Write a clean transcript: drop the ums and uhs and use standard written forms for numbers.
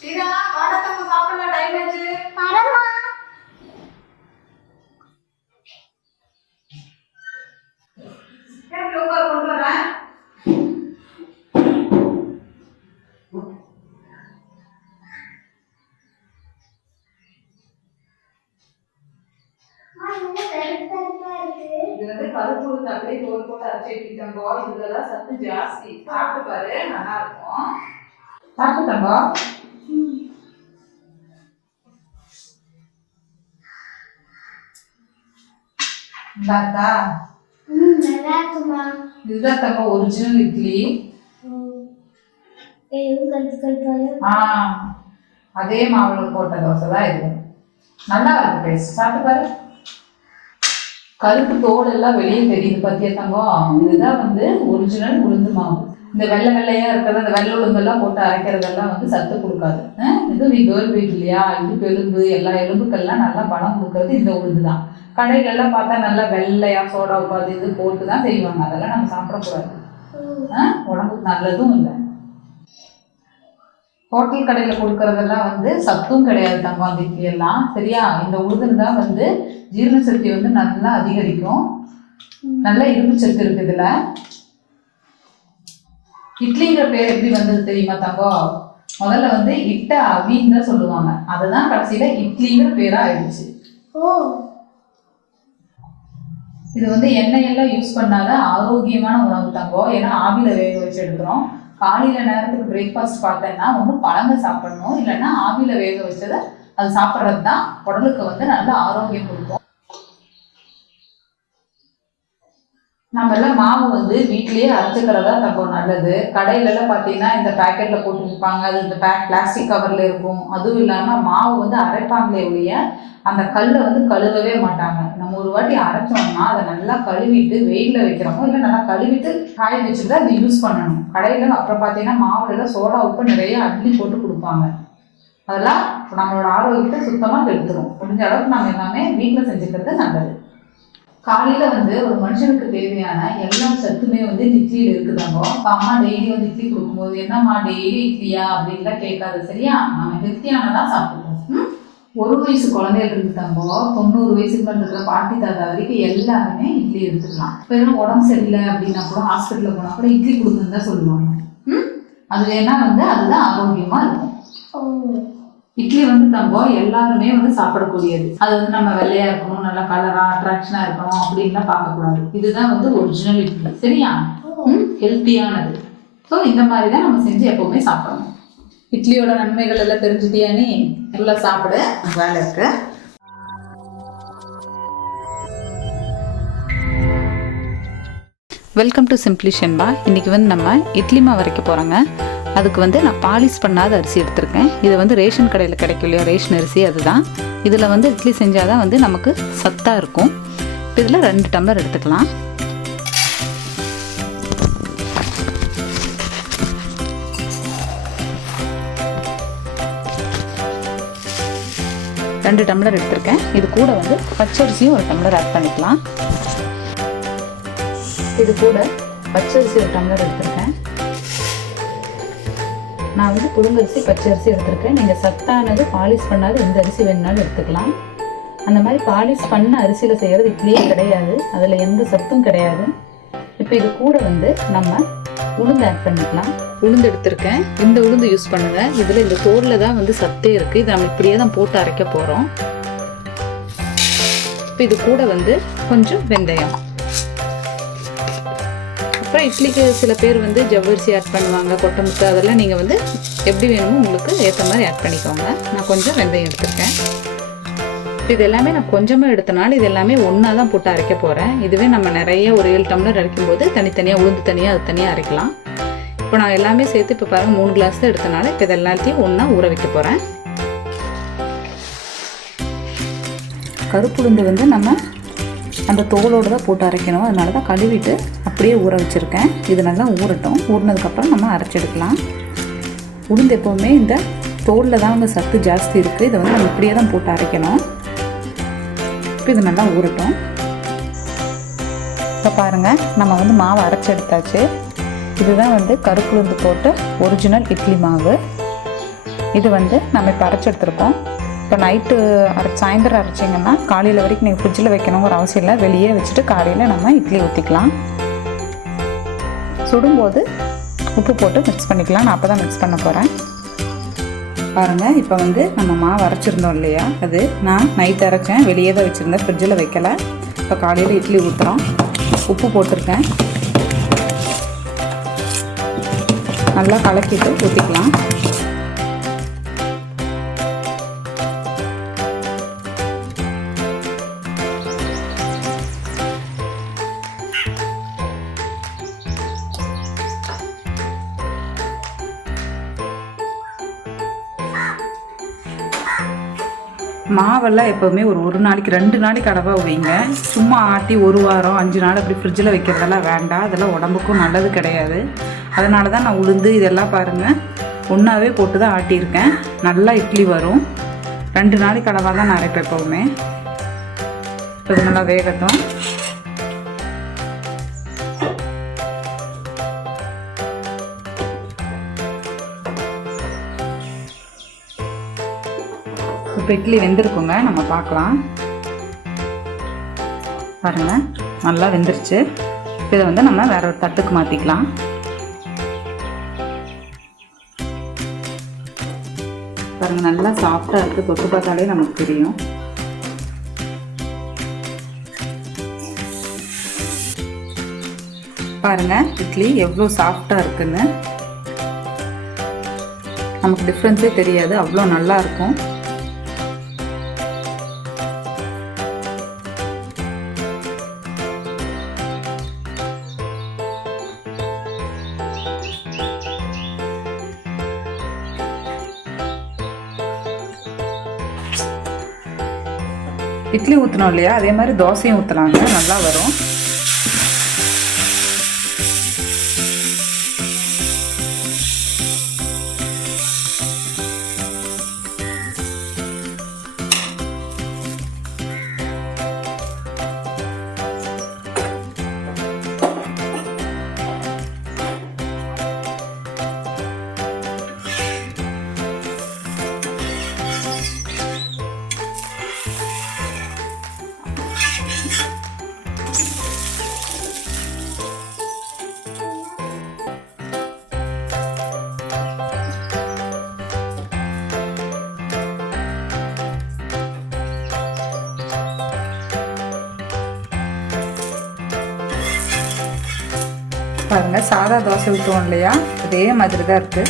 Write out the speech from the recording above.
சீனா வாடத்தங்க சாப்பிடலாம் டைம் ஆச்சு. வரமா ஏன் உட்கார் கொண்டு வரேன். இது வந்து பருப்பு உளுந்து அப்படியே தோல் போட்டு அரைச்சி வச்சுட்டாங்க. இதுலதான் சத்து ஜாஸ்தி. சாப்பிட்டு பாரு, நல்லா இருக்கும். சாப்பிட்டாங்க. நல்லா இருக்குமா? இதுதான் தங்க ஒரிஜினல் இட்லி. அதே மாவுல போட்ட தோசை தான் இது. நல்லா இருக்கு டேஸ்ட். சாப்பிட்டு பாரு. கருப்பு தோல் எல்லாம் வெளியே தெரியுது பத்தியா தங்கம். இதுதான் வந்து ஒரிஜினல் உளுந்து மாவு. இந்த வெள்ளை வெள்ளையா இருக்கிறது, அந்த வெள்ளை உளுந்தெல்லாம் போட்டு அரைக்கிறதெல்லாம் வந்து சத்து கொடுக்காது. இது நீ கேர்ள் வீட் இல்லையா, இடுப்பு எலும்பு எல்லா எலும்புக்கெல்லாம் நல்லா பலம் கொடுக்கறது இந்த உளுந்து தான். கடைகள்லாம் பார்த்தா நல்லா வெள்ளையா சோடா உப்பாது இது போட்டு தான் செய்வாங்க. அதெல்லாம் நம்ம சாப்பிடக்கூடாது. உடம்புக்கு நல்லதும் இல்லை. ஹோட்டல் கடையில் கொடுக்கறதெல்லாம் வந்து சத்தும் கிடையாது தங்கம். அந்த இட்லி எல்லாம் சரியா. இந்த உளுந்து தான் வந்து ஜீரண சக்தி வந்து நல்லா அதிகரிக்கும். நல்ல இரும்பு சத்து இருக்கு இதுல. இட்லிங்கிற பேர் எப்படி வந்தது தெரியுமா தங்கம்? முதல்ல வந்து இட்ட அவின்னு தான் சொல்லுவாங்க. அதுதான் கடைசியில இட்லிங்கிற பேரா ஆயிடுச்சு. இது வந்து எண்ணெயெல்லாம் யூஸ் பண்ணாத ஆரோக்கியமான உணவு தங்கம். ஏன்னா ஆவில வேக வச்சு எடுக்கிறோம். காலையில நேரத்துக்கு பிரேக்ஃபாஸ்ட் பார்த்தேன்னா ஒன்று பழங்க சாப்பிடணும், இல்லைன்னா ஆவில வேக வச்சதை அது சாப்பிட்றது தான் உடலுக்கு வந்து நல்ல ஆரோக்கியம் கொடுக்கும். நம்ம எல்லாம் மாவு வந்து வீட்லயே அரைச்சிக்கிறதா தங்கம் நல்லது. கடையிலலாம் பார்த்தீங்கன்னா இந்த பேக்கெட்ல போட்டு விற்பாங்க. அது இந்த பிளாஸ்டிக் கவர்ல இருக்கும். அதுவும் இல்லாமல் மாவு வந்து அரைப்பாங்களே ஒழிய அந்த கல்லை வந்து கழுவவே மாட்டாங்க. நம்ம ஒரு வாட்டி அரைச்சோம்னா அதை நல்லா கழுவிட்டு வெயிலில் வைக்கிறோமோ இல்லை நல்லா கழுவிட்டு காய வச்சுட்டு அதை யூஸ் பண்ணணும். கடையில் அப்புறம் பார்த்தீங்கன்னா மாவுல சோடா உப்பு நிறைய அள்ளி போட்டு கொடுப்பாங்க. அதெல்லாம் நம்மளோட ஆரோக்கியத்தை சுத்தமாக கெடுத்துரும். முடிஞ்ச அளவுக்கு நம்ம எல்லாமே வீட்டில் செஞ்சுக்கிறது நல்லது. காலையில் வந்து ஒரு மனுஷனுக்கு தேவையான எல்லா சத்துமே வந்து இட்லியில் இருக்குதாங்க. அப்போ அம்மா டெய்லி வந்து இட்லி கொடுக்கும்போது என்னம்மா டெய்லி இட்லியா அப்படின்லாம் கேட்காது சரியா. நம்ம ஹெல்த்தியானதான் சாப்பிடுவோம். 1 வயசு குழந்தைகள் இருக்குதாங்கோ, 90 வயசுக்கு மேலே இருக்கிற பாட்டி தாத்தா வரைக்கும் எல்லாருமே இட்லி எடுத்துக்கலாம். இப்போ எதுவும் உடம்பு சரியில்லை அப்படின்னா கூட ஹாஸ்பிட்டலில் போனால் கூட இட்லி கொடுக்குன்னு தான் சொல்லுவாங்க. அது ஏன்னா வந்து அதுதான் ஆரோக்கியமாக இருக்கும். இட்லி வந்து தங்கம் எல்லாருமே வந்து சாப்பிடக்கூடியது. அது வந்து நம்ம வெள்ளையா இருக்கணும், நல்லா கலரா அட்ராக்ஷனா இருக்கணும் அப்படின்லாம் பார்க்கக்கூடாது. இதுதான் வந்து ஒரிஜினல் இட்லி சரியா. ஹெல்த்தியானது. ஸோ இந்த மாதிரி தான் நம்ம செஞ்சு எப்பவுமே சாப்பிடணும். இட்லியோட நன்மைகள் எல்லாம் தெரிஞ்சுட்டியா நீ? எல்லாம் சாப்பிட வேலை இருக்கு. Welcome to simply Shenba. இன்றைக்கி வந்து நம்ம இட்லி மாவு அரைக்க போகிறோங்க. அதுக்கு வந்து நான் பாலிஷ் பண்ணாத அரிசி எடுத்திருக்கேன். இது வந்து ரேஷன் கடையில் கிடைக்கும் இல்லையா, ரேஷன் அரிசி. அதுதான் இதில் வந்து இட்லி செஞ்சால் தான் வந்து நமக்கு சத்தாக இருக்கும். இதில் 2 டம்ளர் எடுத்துக்கலாம். ரெண்டு டம்ளர் எடுத்திருக்கேன். இது கூட வந்து பச்சரிசியும் 1 டம்ளர் ஆட் பண்ணிக்கலாம். இது கூட பச்சரிசி 1 டம்ளர் எடுத்திருக்கேன். நான் வந்து புழுங்கரிசி பச்சரிசி எடுத்திருக்கேன். நீங்கள் சத்தானது பாலிஷ் பண்ணாத எந்த அரிசி வேணுனாலும் எடுத்துக்கலாம். அந்த மாதிரி பாலிஷ் பண்ண அரிசியில் செய்கிறது இட்லியே கிடையாது. அதில் எந்த சத்தும் கிடையாது. இப்போ இது கூட வந்து நம்ம உளுந்து ஆட் பண்ணிக்கலாம். உளுந்து எடுத்திருக்கேன். இந்த உளுந்து யூஸ் பண்ணுங்கள். இதில் இந்த தோலில் தான் வந்து சத்தே இருக்குது. இது நம்ம இப்படியே தான் போட்டு அரைக்க போகிறோம். இப்போ இது கூட வந்து கொஞ்சம் வெந்தயம். அப்புறம் இட்லிக்கு சில பேர் வந்து ஜவ்வரிசி ஆட் பண்ணுவாங்க, கொட்டமுத்து. அதெல்லாம் நீங்கள் வந்து எப்படி வேணுமோ உங்களுக்கு ஏற்ற மாதிரி ஆட் பண்ணிக்கோங்க. நான் கொஞ்சம் வெந்தயம் எடுத்துருக்கேன். இது எல்லாமே நான் கொஞ்சமாக எடுத்தனால இது எல்லாமே ஒன்றா தான் போட்டு அரைக்க போகிறேன். இதுவே நம்ம நிறைய ஒரு 7 டம்ளர் அரைக்கும்போது தனித்தனியாக உளுந்து தனியாக அது தனியாக அரைக்கலாம். இப்போ நான் எல்லாமே சேர்த்து இப்போ பாருங்கள் 3 கிளாஸ் தான் எடுத்தனால இப்போ இது எல்லாத்தையும் ஒன்றா ஊற வைக்க போகிறேன். கருப்புளுந்து வந்து நம்ம அந்த தோலோடு தான் போட்டு அரைக்கணும். அதனால தான் கழுவிட்டு அப்படியே ஊற வச்சுருக்கேன். இது நல்லா ஊறட்டும். ஊறினதுக்கப்புறம் நம்ம அரைச்செடுக்கலாம். உளுந்து எப்போவுமே இந்த தோலில் தான் வந்து சத்து ஜாஸ்தி இருக்குது. இதை வந்து நம்ம இப்படியே தான் போட்டு அரைக்கணும். இப்போ இது நல்லா ஊறட்டும். இப்போ பாருங்கள், நம்ம வந்து மாவு அரைச்சி எடுத்தாச்சு. இதுதான் வந்து கருப்புளுந்து போட்டு ஒரிஜினல் இட்லி மாவு. இது வந்து நம்ம இப்போ அரைச்சி எடுத்துருக்கோம். இப்போ நைட்டு சாயந்தரம் அரைச்சிங்கன்னா காலையில் வரைக்கும் நீங்கள் ஃப்ரிட்ஜில் வைக்கணுங்கிற அவசியம் இல்லை. வெளியே வச்சுட்டு காலையில் நம்ம இட்லி ஊற்றிக்கலாம். சுடும்போது உப்பு போட்டு மிக்ஸ் பண்ணிக்கலாம். நான் அப்போ தான் மிக்ஸ் பண்ண போகிறேன். பாருங்கள், இப்போ வந்து நம்ம மாவு அரைச்சிருந்தோம் இல்லையா, அது நான் நைட் அரைச்சேன், வெளியே தான் வச்சுருந்தேன், ஃப்ரிட்ஜில் வைக்கலை. இப்போ காலையில் இட்லி ஊற்றுறோம். உப்பு போட்டிருக்கேன். நல்லா கலக்கிட்டு ஊற்றிக்கலாம். மாவெல்லாம் எப்போவுமே ஒரு நாளைக்கு 2 நாளைக்கு அளவாக வைங்க. சும்மா ஆட்டி 1 வாரம் 5 நாள் அப்படி ஃப்ரிட்ஜில் வைக்கிறதெல்லாம் வேண்டாம். அதெல்லாம் உடம்புக்கும் நல்லது கிடையாது. அதனால தான் நான் உளுந்து இதெல்லாம் பாருங்கள் ஒன்றாவே போட்டு தான் ஆட்டியிருக்கேன். நல்லா இட்லி வரும். 2 நாளைக்கு அளவாக தான் நான் அரைப்பேன் எப்போவுமே. இது நல்லா வேகட்டும். இப்போ இட்லி வெந்திருக்குங்க, நம்ம பார்க்கலாம். பாருங்கள், நல்லா வெந்துருச்சு. இதை வந்து நம்ம வேற ஒரு தட்டுக்கு மாற்றிக்கலாம். பாருங்கள், நல்லா சாஃப்டாக இருக்குது. தொட்டு பார்த்தாலே நமக்கு தெரியும். பாருங்கள், இட்லி எவ்வளோ சாஃப்டாக இருக்குன்னு. நமக்கு டிஃப்ரென்ஸே தெரியாது, அவ்வளோ நல்லா இருக்கும். இட்லி ஊற்றணும் இல்லையா, அதே மாதிரி தோசையும் ஊற்றலாங்க, நல்லா வரும். பாருங்கள், சாதா தோசை ஊற்றுவோம் இல்லையா, அதே மாதிரி தான் இருக்குது.